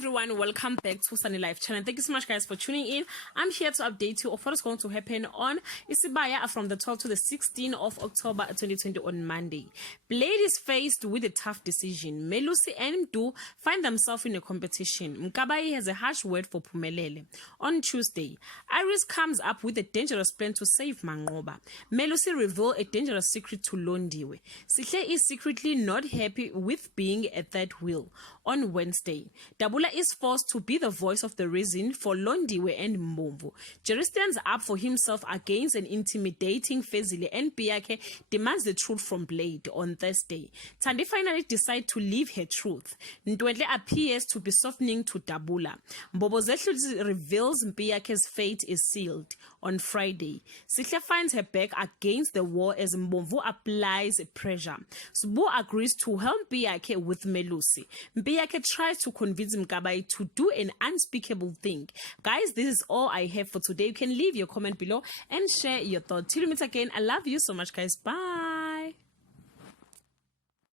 everyone, welcome back to Sunny Life channel. Thank you so much guys for tuning in. I'm here to update you of what is going to happen on Isibaya from the 12th to the 16th of October 2020 on Monday. Blade is faced with a tough decision. Melusi and Mdu find themselves in a competition. Mkabayi has a harsh word for Pumelele. On Tuesday, Iris comes up with a dangerous plan to save Mangoba. Melusi reveals a dangerous secret to Londiwe. Sihle is secretly not happy with being at that wheel. On Wednesday, Dabula is forced to be the voice of the reason for Londiwe and Mbomvu. Jerry stands up for himself against an intimidating Fezile, and Piake demands the truth from Blade. On Thursday, Tandi finally decides to leave her truth. Ndwendle appears to be softening to Dabula. Mbobozehlu reveals Mpiake's fate is sealed. On Friday, Sihle finds her back against the wall as Mbomvu applies pressure. Subu agrees to help Mpiake with Melusi. Mpiake tries to convince Mkabayi to do an unspeakable thing. Guys, this is all I have for today. You can leave your comment below and share your thoughts. Till we meet again, I love you so much, guys. Bye.